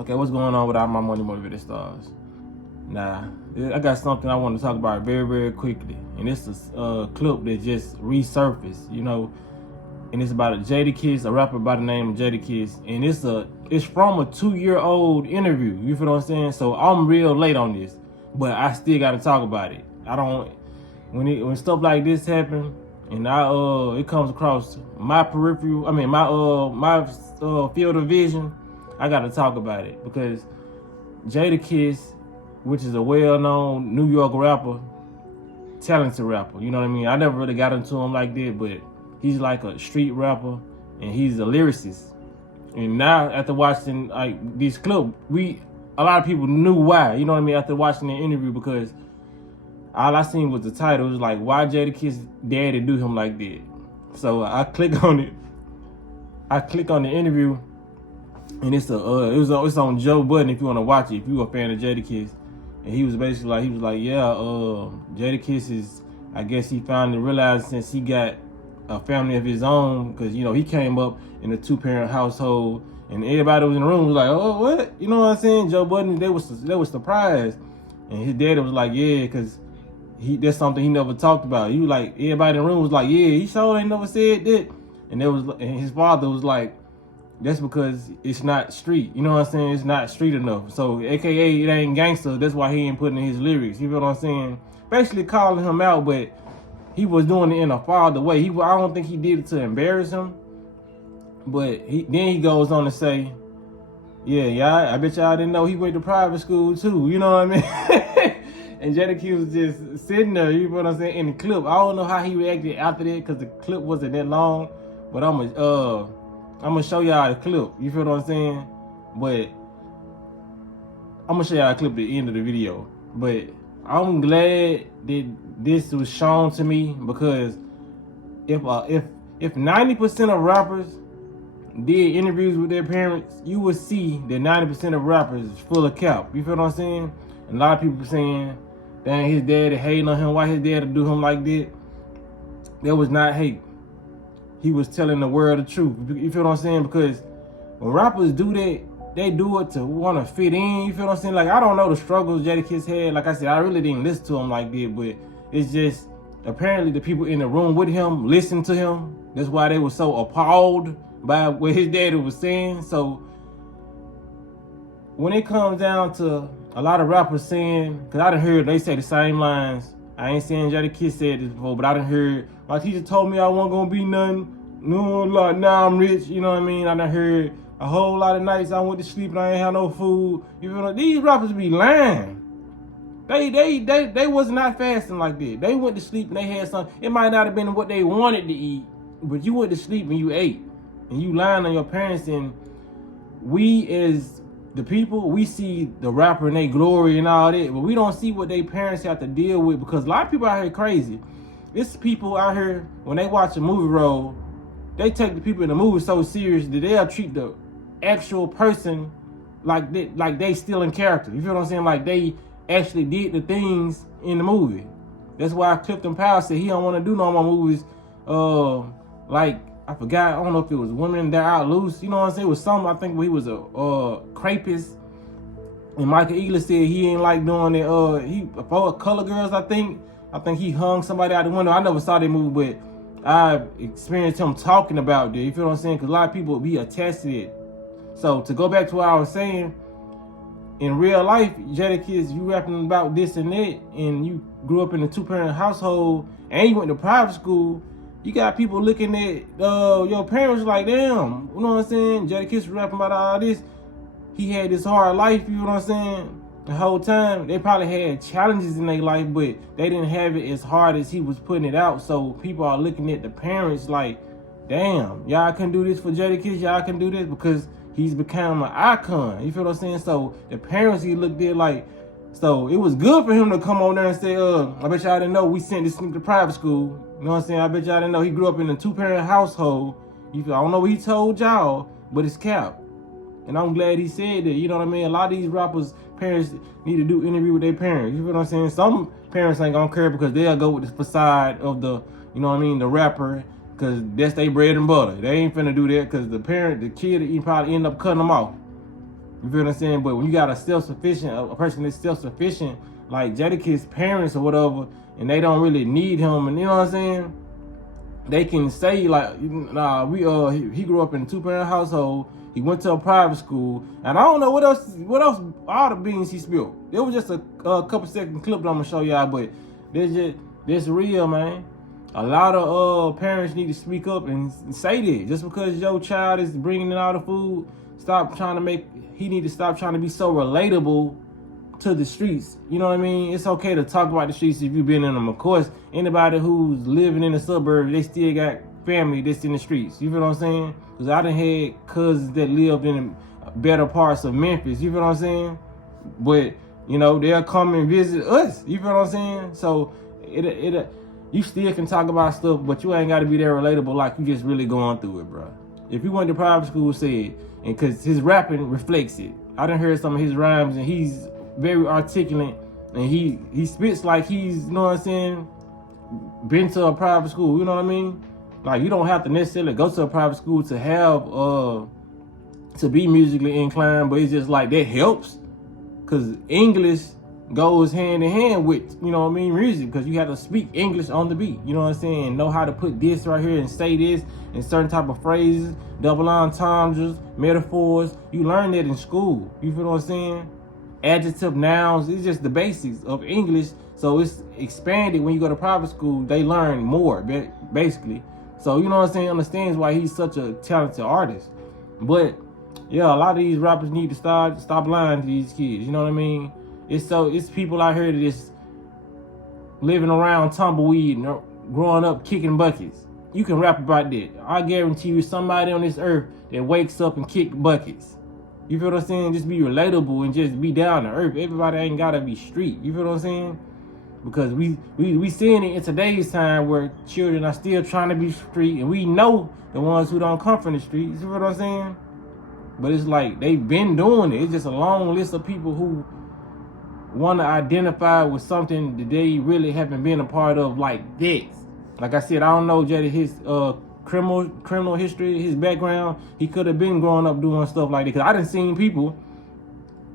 Okay, what's going on with all my money motivated stars? Now, I got something I want to talk about very, very quickly, and it's a clip that just resurfaced, and it's about a Jadakiss, a rapper by the name of Jadakiss, and it's from a 2-year-old interview. You feel what I'm saying? So I'm real late on this, but I still got to talk about it. I don't when stuff like this happen, and it comes across my peripheral. I mean my field of vision. I got to talk about it because Jadakiss, which is a well-known New York rapper, talented rapper. You know what I mean? I never really got into him like that, but he's like a street rapper and he's a lyricist. And now after watching like these clips, a lot of people knew why. You know what I mean? After watching the interview, because all I seen was the title. It was like, why Jadakiss daddy do him like that? So I click on it. I click on the interview, and it's on Joe Budden if you want to watch it, if you a fan of Jadakiss. And he was basically like, Jadakiss is, I guess he finally realized since he got a family of his own, because he came up in a 2-parent household, and everybody was in the room was like, oh, what? You know what I'm saying? Joe Budden, they was surprised, and his daddy was like, yeah, because that's something he never talked about. He was like, everybody in the room was like, yeah, he sure ain't never said that, and his father was like, that's because it's not street. You know what I'm saying? It's not street enough. So, AKA, it ain't gangster. That's why he ain't putting in his lyrics. You know what I'm saying? Basically calling him out, but he was doing it in a father way. I don't think he did it to embarrass him. But then he goes on to say, I bet y'all didn't know he went to private school too. You know what I mean? And Jadakiss was just sitting there, you know what I'm saying, in the clip. I don't know how he reacted after that because the clip wasn't that long. But I'm gonna show y'all the clip. You feel what I'm saying? But I'm gonna show y'all a clip at the end of the video. But I'm glad that this was shown to me, because if 90% of rappers did interviews with their parents, you would see that 90% of rappers is full of cap. You feel what I'm saying? And a lot of people saying, dang, his daddy hating on him. Why his daddy do him like that? That was not hate. He was telling the world the truth. You feel what I'm saying? Because when rappers do that, they do it to want to fit in. You feel what I'm saying? Like, I don't know the struggles Jadakiss had. Like I said, I really didn't listen to him like that, but it's just apparently the people in the room with him listened to him. That's why they were so appalled by what his daddy was saying. So when it comes down to a lot of rappers saying, because I done heard they say the same lines. I ain't saying Jadakiss said this before, but I done heard, my teacher told me I wasn't gonna be nothing. No, like, now I'm rich. You know what I mean? I done heard a whole lot of nights I went to sleep and I ain't had no food. You feel like these rappers be lying. They was not fasting like that. They went to sleep and they had something. It might not have been what they wanted to eat, but you went to sleep and you ate. And you lying on your parents. And we as the people, we see the rapper and they glory and all that, but we don't see what their parents have to deal with, because a lot of people out here crazy. It's people out here, when they watch a movie role, they take the people in the movie so serious that they'll treat the actual person like they still in character. You feel what I'm saying? Like they actually did the things in the movie. That's why Clifton Powell said he don't want to do no more movies. Like, I forgot, I don't know if it was Women That Out Loose. You know what I'm saying? It was something, I think he was a crapist. And Michael Eagle said he ain't like doing it. He for Color Girls, I think he hung somebody out the window. I never saw that movie, but I experienced him talking about that. You feel what I'm saying? Because a lot of people be attached to it. So to go back to what I was saying, in real life, Jadakiss, you rapping about this and that, and you grew up in a 2-parent household, and you went to private school. You got people looking at your parents like, damn, you know what I'm saying? Jadakiss rapping about all this. He had this hard life, you know what I'm saying? The whole time. They probably had challenges in their life, but they didn't have it as hard as he was putting it out. So people are looking at the parents like, damn, y'all can do this for Jadakiss, y'all can do this, because he's become an icon. You feel what I'm saying? So the parents, he looked at like, so it was good for him to come on there and say, I bet y'all didn't know we sent this nigga to private school. You know what I'm saying? I bet y'all didn't know he grew up in a 2-parent household. I don't know what he told y'all, but it's cap. And I'm glad he said that. You know what I mean? A lot of these rappers, parents need to do interview with their parents. You feel what I'm saying? Some parents ain't gonna care because they'll go with the facade of the, you know what I mean, the rapper, because that's their bread and butter. They ain't finna do that because the kid, he probably end up cutting them off. You feel what I'm saying? But when you got a person that's self-sufficient, like Jadakiss' parents or whatever, and they don't really need him, and you know what I'm saying? They can say like, nah, he grew up in a 2-parent household. He went to a private school, and I don't know what else, all the beans he spilled. It was just a couple second clip that I'm gonna show y'all, but this real, man. A lot of parents need to speak up and say that. Just because your child is bringing in all the food, he need to stop trying to be so relatable to the streets. You know what I mean? It's okay to talk about the streets if you've been in them. Of course, anybody who's living in the suburbs, they still got family that's in the streets. You feel what I'm saying? Because I done had cousins that lived in better parts of Memphis. You feel what I'm saying? But, you know, they'll come and visit us. You feel what I'm saying? So, you still can talk about stuff, but you ain't got to be there relatable like you just really going through it, bro. If you went to private school, say it. And because his rapping reflects it. I done heard some of his rhymes, and he's very articulate, and he spits like he's, you know what I'm saying, been to a private school. You know what I mean? Like, you don't have to necessarily go to a private school to have to be musically inclined, but it's just like that helps, because English goes hand in hand with, you know what I mean, music, because you have to speak English on the beat. You know what I'm saying? Know how to put this right here and say this and certain type of phrases, double entendres, metaphors. You learn that in school. You feel what I'm saying? Adjective, nouns. It's just the basics of English. So it's expanded when you go to private school. They learn more, basically. So, you know what I'm saying? Understands why he's such a talented artist. But yeah, a lot of these rappers need to stop lying to these kids. You know what I mean? It's people out here that just living around tumbleweed and growing up kicking buckets. You can rap about that. I guarantee you somebody on this earth that wakes up and kick buckets. You feel what I'm saying? Just be relatable and just be down to earth. Everybody ain't gotta be street. You feel what I'm saying? Because we seeing it in today's time where children are still trying to be street, and we know the ones who don't come from the streets. You feel what I'm saying? But it's like they've been doing it. It's just a long list of people who want to identify with something that they really haven't been a part of, like this. Like I said, I don't know his criminal history, his background. He could have been growing up doing stuff like that. Because I done seen people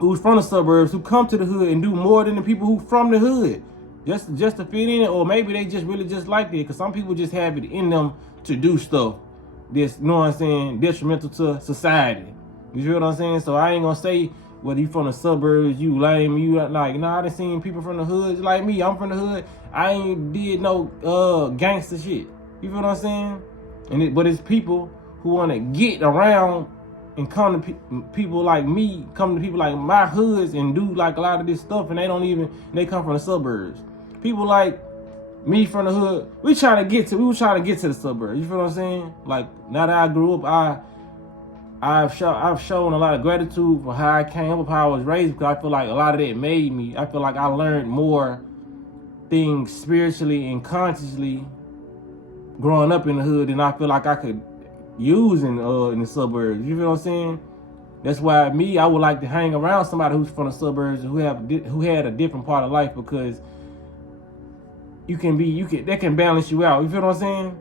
who's from the suburbs who come to the hood and do more than the people who from the hood. Just to fit in, or maybe they just really just like that. Because some people just have it in them to do stuff that's, you know what I'm saying, detrimental to society. You feel what I'm saying? So I ain't gonna say whether you from the suburbs, you lame, you like, nah, I done seen people from the hood like me. I'm from the hood. I ain't did no gangster shit. You feel what I'm saying? But it's people who want to get around and come to people like me, come to people like my hoods and do like a lot of this stuff, and they come from the suburbs. People like me from the hood, we were trying to get to the suburbs. You feel what I'm saying? Like, now that I grew up, I've shown a lot of gratitude for how I came up, how I was raised, because I feel like a lot of that made me. I feel like I learned more things spiritually and consciously growing up in the hood than I feel like I could use in the suburbs. You feel what I'm saying? That's why I would like to hang around somebody who's from the suburbs and who had a different part of life, because that can balance you out. You feel what I'm saying?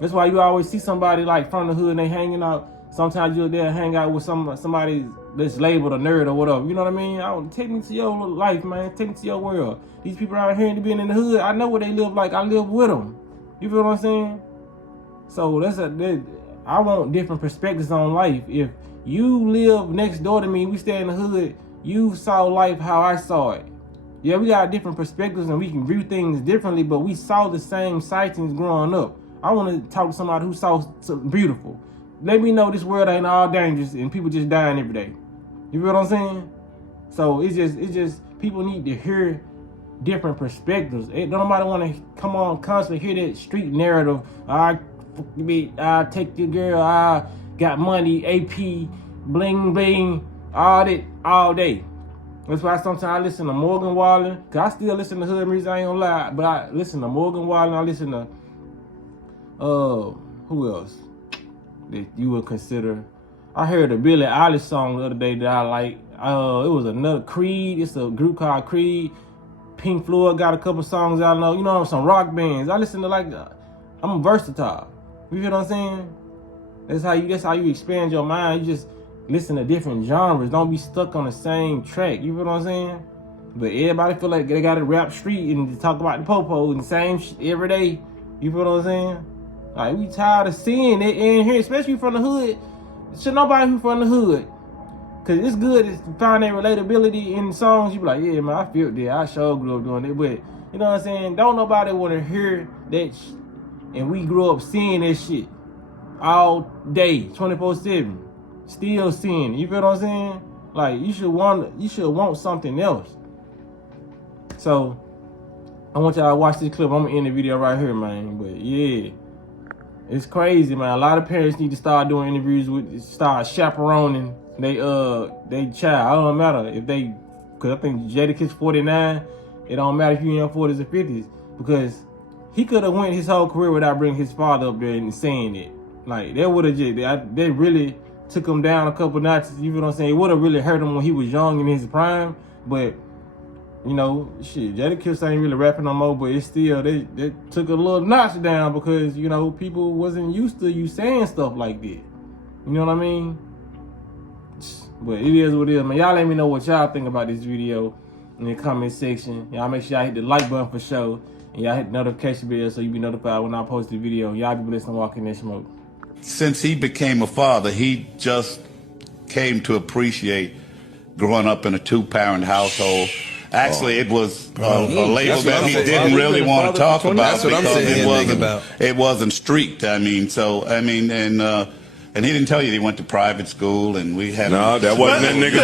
That's why you always see somebody like from the hood and they hanging out. Sometimes you'll there hang out with somebody that's labeled a nerd or whatever. You know what I mean? Take me to your life, man. Take me to your world. These people out here being in the hood, I know what they live like. I live with them. You feel what I'm saying? So I want different perspectives on life. If you live next door to me, we stay in the hood, you saw life how I saw it. Yeah, we got different perspectives and we can view things differently, but we saw the same sightings growing up. I want to talk to somebody who saw something beautiful. Let me know this world ain't all dangerous and people just dying every day. You feel what I'm saying? So it's just people need to hear different perspectives. Nobody want to come on constantly hear that street narrative. I take your girl. I got money, AP, bling bling, all that all day. That's why sometimes I listen to Morgan Wallen, cause I still listen to hood music. I ain't gonna lie, but I listen to Morgan Wallen. I listen to who else that you would consider? I heard a Billie Eilish song the other day that I like. It was another Creed. It's a group called Creed. Pink Floyd got a couple songs I know. You know, some rock bands. I listen to I'm versatile. You feel what I'm saying? That's how you expand your mind. You just listen to different genres. Don't be stuck on the same track. You feel what I'm saying? But everybody feel like they got to rap street and talk about the po-po and the same shit every day. You feel what I'm saying? Like, we tired of seeing it in here, especially from the hood. Should nobody who from the hood. Cause it's good to find that relatability in songs. You be like, yeah, man, I feel that. I sure grew up doing it. But, you know what I'm saying? Don't nobody want to hear that shit. And we grew up seeing that shit all day, 24/7. Still seeing it. You feel what I'm saying? Like, you should want something else. So, I want y'all to watch this clip. I'm gonna end the video right here, man. But yeah, it's crazy, man. A lot of parents need to start doing interviews start chaperoning they child. I don't matter if they, cause I think Jadakiss 49. It don't matter if you in your 40s or 50s, because he could have went his whole career without bringing his father up there and saying it. Like, they would have just, they really took him down a couple notches. You know what I'm saying? It would have really hurt him when he was young in his prime. But, you know, shit, Jadakiss ain't really rapping no more, but it's still, they took a little notch down because, you know, people wasn't used to you saying stuff like that. You know what I mean? But it is what it is, man. Y'all let me know what y'all think about this video in the comment section. Y'all make sure y'all hit the like button for sure. And y'all hit the notification bell so you be notified when I post the video. Y'all be blessed and walking that smoke. Since he became a father, he just came to appreciate growing up in a two-parent household. Actually, it was a label that he didn't really want to talk about because it wasn't streaked. I mean, so, I mean, and he didn't tell you he went to private school, and we had... No, that wasn't that nigga.